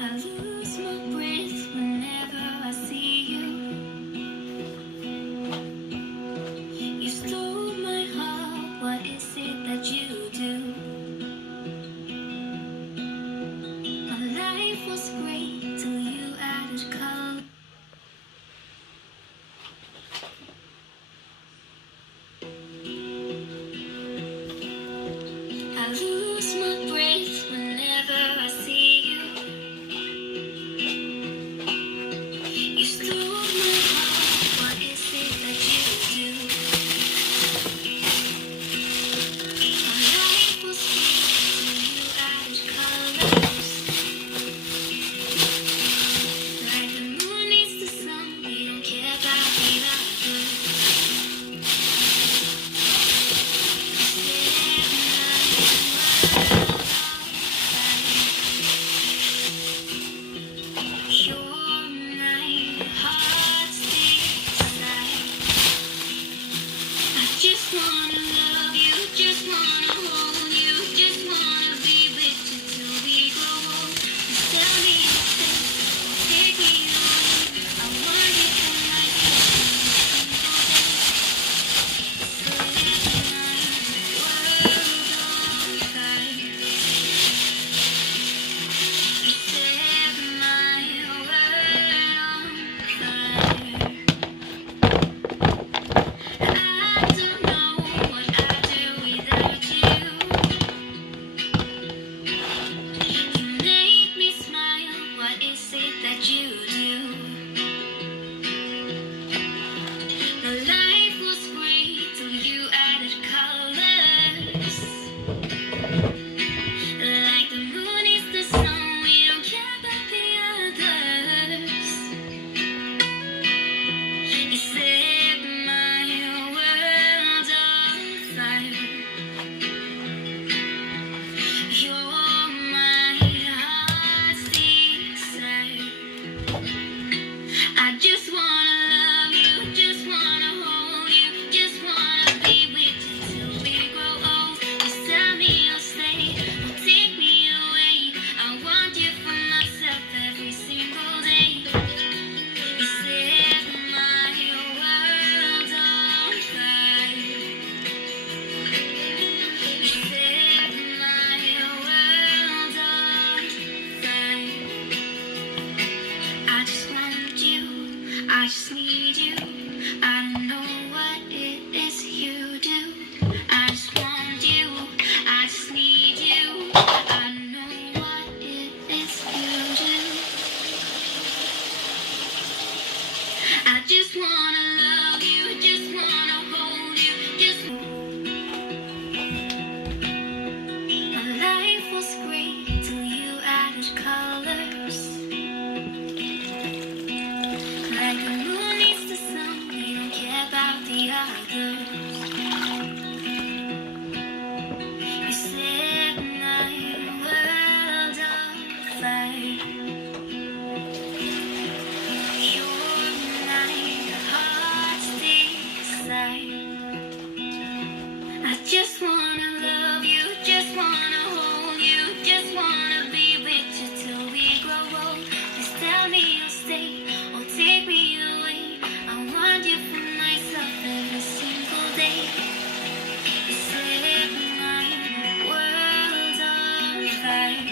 I lose my breath whenever I see you. You stole my heart, what is it that you do? My life was great till you added color. I lose my breath whenever I see you. You stole my heart, what is it that you do? My life was great till you added colors. Like the moon needs the sun, we don't care about the others. You're my heart's desire. I just wanna love you, just wanna hold you, just wanna be with you till we grow old. Just tell me your face, take me away. I want you for myself every single day. Set my world on fire. I don't know what I'd do without you. You make me smile, what is it that you do? My life was great till you added colors. Like the moon is the sun, we don't care about the others. You set my world on fire. You're my heart's desire. I just wanna love you, just wanna hold you, just wanna be with you till we grow old. Just tell me you'll stay, or take me away. I want you for myself every single day. You set my world on fire. You set my world on fire. I just want you, I just need you. I don't know what it is you do. I just want you, I just need you. I don't know what it is you do. I just wanna love you, just wanna hold you, just. My life was great till you added colors. Like the moon needs the sun, we don't care about the others. You set my world on fire. You're my heart's desire. I just wanna love you, just wanna hold you, just wanna be with you till we grow old. Just tell me you'll stay, or take me away. I want you for myself every single day. You set my world on fire.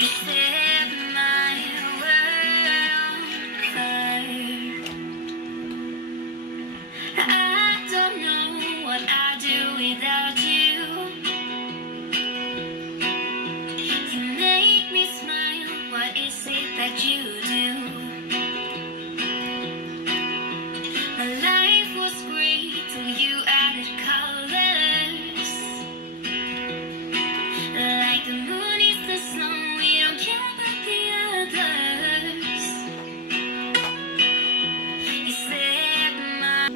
You set my world on fire. I don't know what I'd do without you. You make me smile, what is it that you do? My life was great till you added colors. Like the moon is the sun, we don't care about the others. You set my.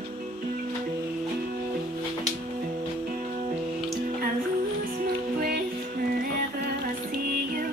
I lose my breath whenever I see you.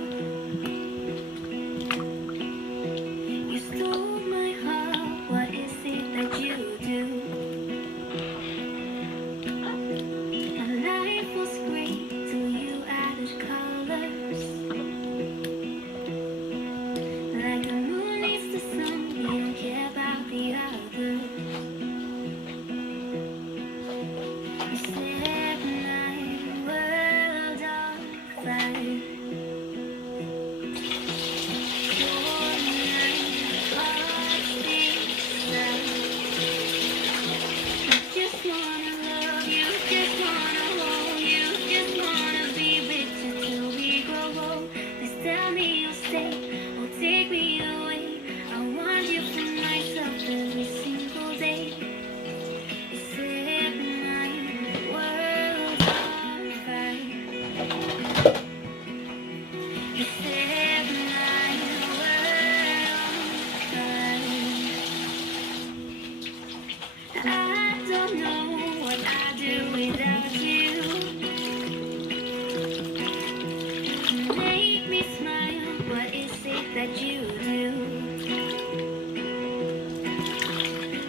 that you do.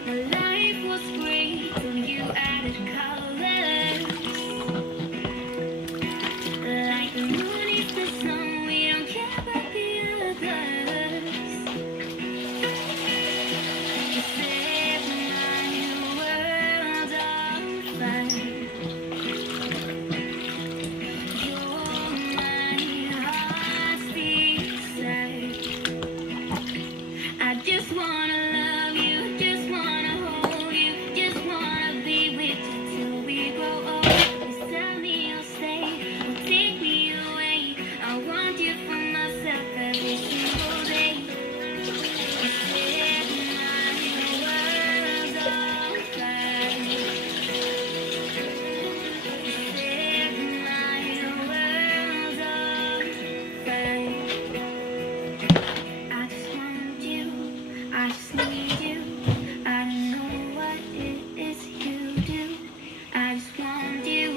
My life was great till you added colors. Like the moon is the sun, we don't care about the others. You set my world on fire. You're my heart's desire. I just wanna love you, just wanna hold you, just wanna be with you till we grow old. You tell me you'll stay, or take me away. I want you for myself every single day. You set my world on fire. You set my world on fire. I just want you, I just need you. I don't know what it is you do. I just want you,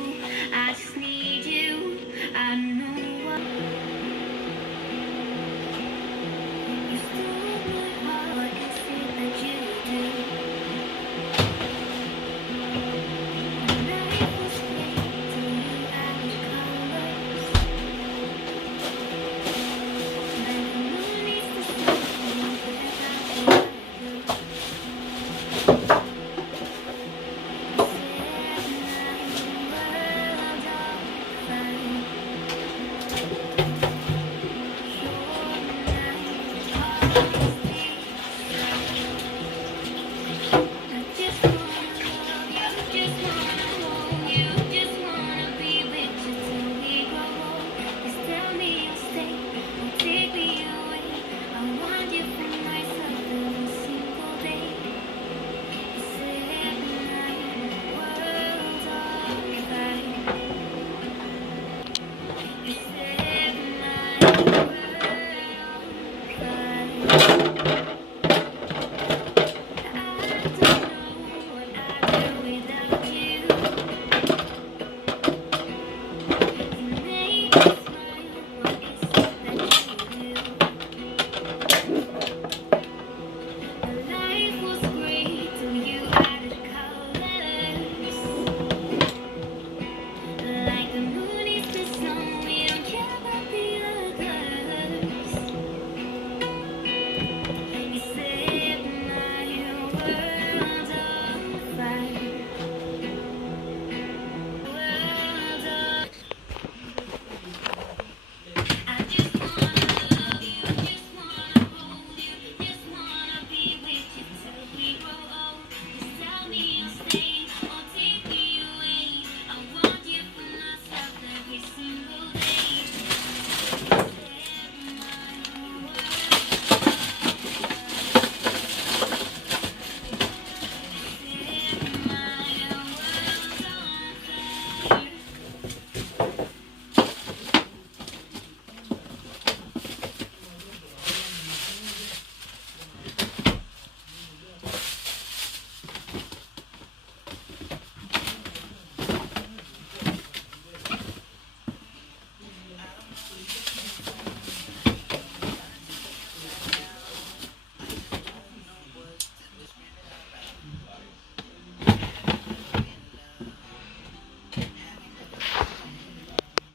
I just need you. I don't know what you stole my heart. What is it that you do? My life was great till you added colors. Like the moon is the sun, without you. You're my heart's